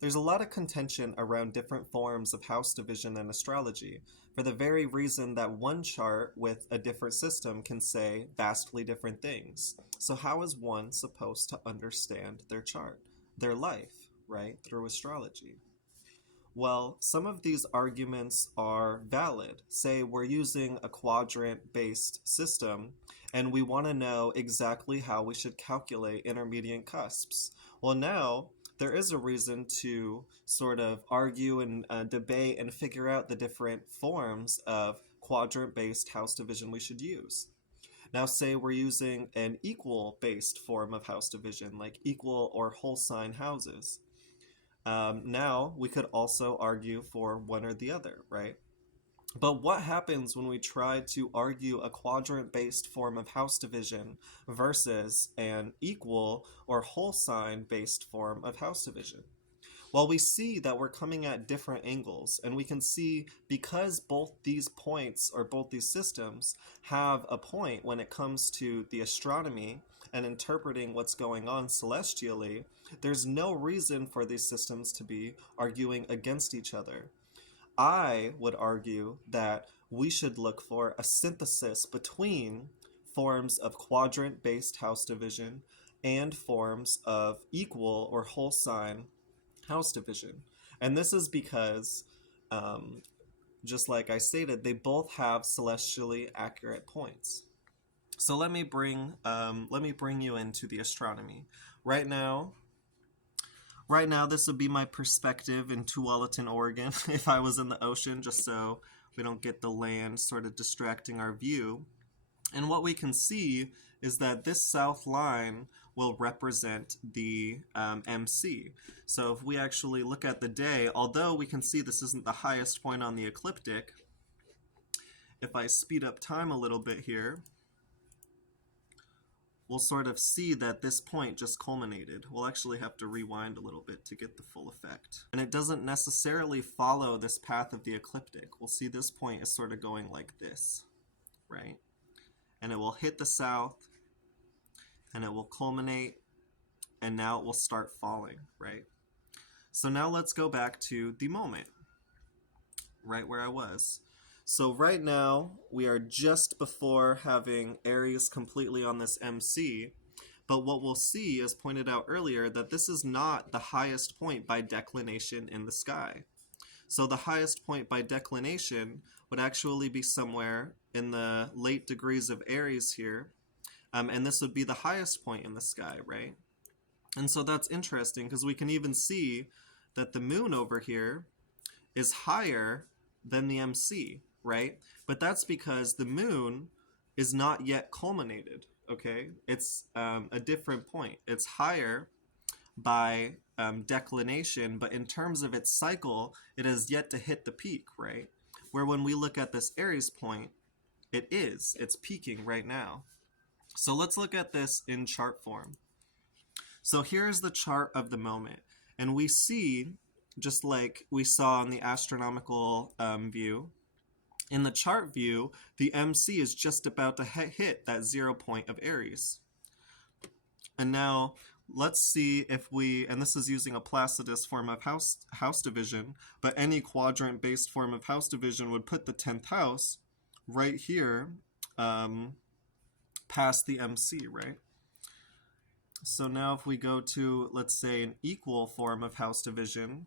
There's a lot of contention around different forms of house division in astrology, for the very reason that one chart with a different system can say vastly different things. So, how is one supposed to understand their chart, their life, right, through astrology? Well, some of these arguments are valid. Say we're using a quadrant based system and we want to know exactly how we should calculate intermediate cusps. Well, now there is a reason to sort of argue and debate and figure out the different forms of quadrant based house division we should use. Now, say we're using an equal based form of house division, like equal or whole sign houses. Now, we could also argue for one or the other, right? But what happens when we try to argue a quadrant based form of house division versus an equal or whole sign based form of house division? Well, we see that we're coming at different angles, and we can see because both these points or both these systems have a point when it comes to the astronomy and interpreting what's going on celestially, there's no reason for these systems to be arguing against each other. I would argue that we should look for a synthesis between forms of quadrant based house division and forms of equal or whole sign house division. And this is because, um, just like I stated, they both have celestially accurate points. So let me bring you into the astronomy. Right now, right now this would be my perspective in Tualatin, Oregon, if I was in the ocean, just so we don't get the land sort of distracting our view. And what we can see is that this south line will represent the MC. So if we actually look at the day, although we can see this isn't the highest point on the ecliptic, if I speed up time a little bit here, we'll sort of see that this point just culminated. We'll actually have to rewind a little bit to get the full effect. And it doesn't necessarily follow this path of the ecliptic. We'll see this point is sort of going like this, right? And it will hit the south, and it will culminate, and now it will start falling, right? So now let's go back to the moment, right where I was. So right now, we are just before having Aries completely on this MC, but what we'll see, as pointed out earlier, that this is not the highest point by declination in the sky. So the highest point by declination would actually be somewhere in the late degrees of Aries here, and this would be the highest point in the sky, right? And so that's interesting because we can even see that the moon over here is higher than the MC, right? But that's because the moon is not yet culminated, okay? It's a different point. It's higher by declination, but in terms of its cycle, it has yet to hit the peak, right? Where when we look at this Aries point, it's peaking right now. So let's look at this in chart form. So here's the chart of the moment, and we see, just like we saw in the astronomical view, in the chart view, the MC is just about to hit that 0 point of Aries. And now let's see if we, and this is using a Placidus form of house division, but any quadrant based form of house division would put the 10th house right here, past the MC, right? So now if we go to, let's say, an equal form of house division,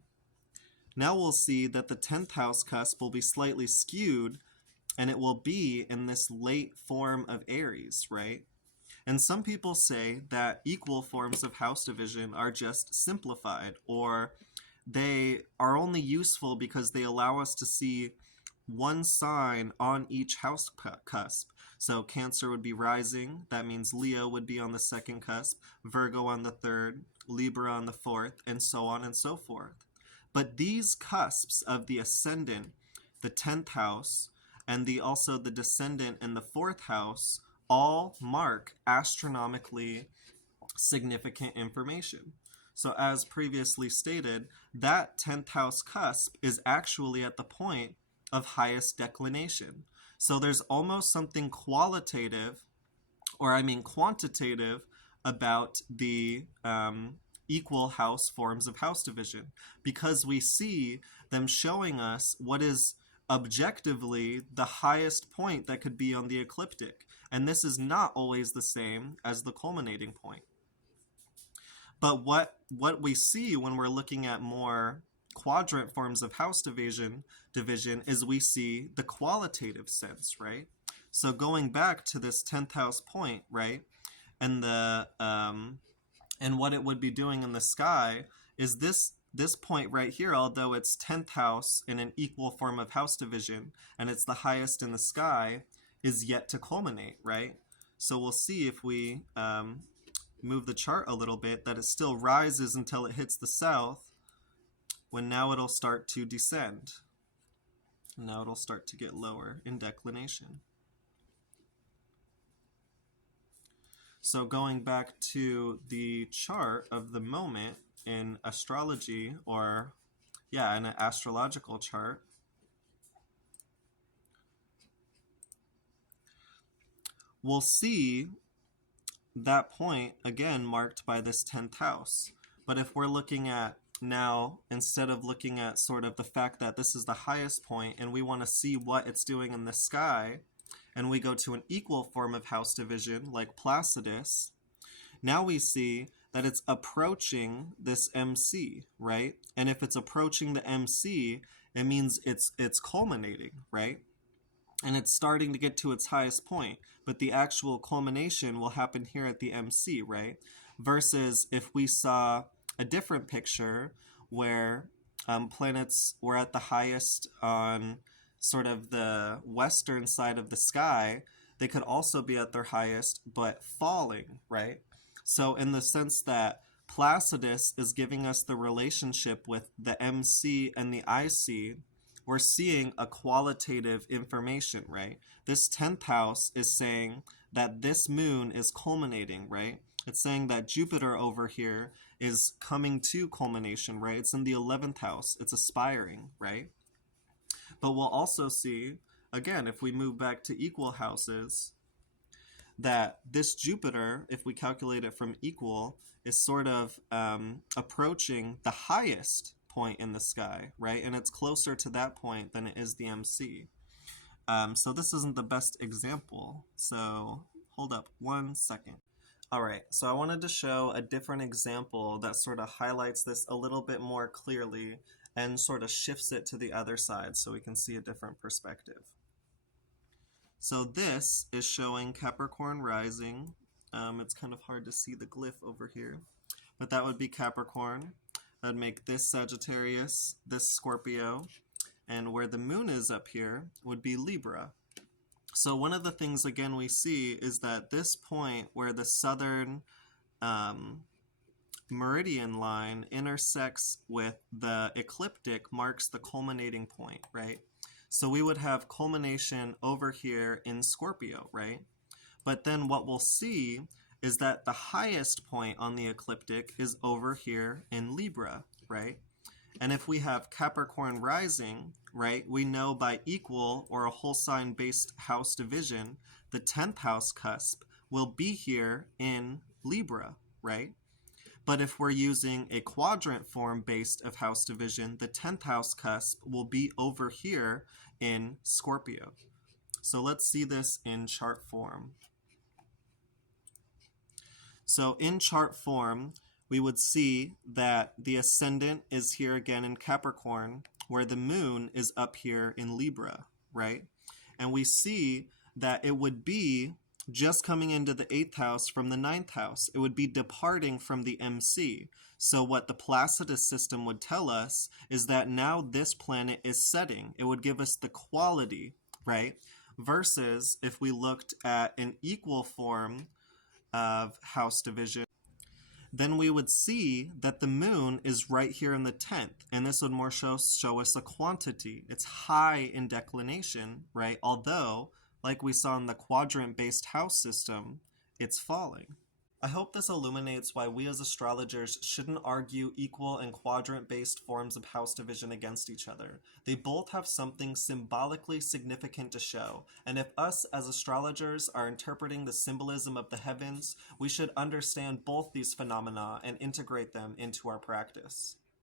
now we'll see that the 10th house cusp will be slightly skewed, and it will be in this late form of Aries, right? And some people say that equal forms of house division are just simplified, or they are only useful because they allow us to see one sign on each house cusp. So Cancer would be rising, that means Leo would be on the second cusp, Virgo on the third, Libra on the fourth, and so on and so forth. But these cusps of the Ascendant, the 10th house, and also the Descendant in the 4th house, all mark astronomically significant information. So as previously stated, that 10th house cusp is actually at the point of highest declination. So there's almost something quantitative about the equal house forms of house division, because we see them showing us what is objectively the highest point that could be on the ecliptic. And this is not always the same as the culminating point. But what we see when we're looking at more quadrant forms of house division is we see the qualitative sense, right? So going back to this 10th house point, right? And the and what it would be doing in the sky is this point right here, although it's 10th house in an equal form of house division and it's the highest in the sky, is yet to culminate, right? So we'll see if we move the chart a little bit that it still rises until it hits the south, when now it'll start to descend. Now it'll start to get lower in declination. So going back to the chart of the moment in astrology, or in an astrological chart, we'll see that point again marked by this 10th house. But if we're looking at now, instead of looking at sort of the fact that this is the highest point and we want to see what it's doing in the sky, and we go to an equal form of house division like Placidus, now we see that it's approaching this MC, right? And if it's approaching the MC, it means it's culminating, right? And it's starting to get to its highest point, but the actual culmination will happen here at the MC, right? Versus if we saw a different picture where planets were at the highest on sort of the western side of the sky, they could also be at their highest, but falling, right? So in the sense that Placidus is giving us the relationship with the MC and the IC, we're seeing a qualitative information, right? This 10th house is saying that this moon is culminating, right? It's saying that Jupiter over here is coming to culmination, right? It's in the 11th house. It's aspiring, right? But we'll also see, again, if we move back to equal houses, that this Jupiter, if we calculate it from equal, is sort of approaching the highest point in the sky, right? And it's closer to that point than it is the MC. So this isn't the best example. So hold up one second. All right, so I wanted to show a different example that sort of highlights this a little bit more clearly and sort of shifts it to the other side so we can see a different perspective. So this is showing Capricorn rising. It's kind of hard to see the glyph over here, but that would be Capricorn. That'd make this Sagittarius, this Scorpio, and where the moon is up here would be Libra. So one of the things, again, we see is that this point where the southern meridian line intersects with the ecliptic marks the culminating point, right? So we would have culmination over here in Scorpio, right? But then what we'll see is that the highest point on the ecliptic is over here in Libra, right? And if we have Capricorn rising, right, we know by equal or a whole sign based house division, the 10th house cusp will be here in Libra, right? But if we're using a quadrant form based of house division, the 10th house cusp will be over here in Scorpio. So let's see this in chart form. So in chart form, we would see that the ascendant is here again in Capricorn, where the moon is up here in Libra, right? And we see that it would be just coming into the 8th house from the 9th house. It would be departing from the MC. So what the Placidus system would tell us is that now this planet is setting. It would give us the quality, right? Versus if we looked at an equal form of house division, then we would see that the moon is right here in the 10th. And this would more show us a quantity. It's high in declination, right? Although, like we saw in the quadrant-based house system, it's falling. I hope this illuminates why we as astrologers shouldn't argue equal and quadrant-based forms of house division against each other. They both have something symbolically significant to show, and if us as astrologers are interpreting the symbolism of the heavens, we should understand both these phenomena and integrate them into our practice.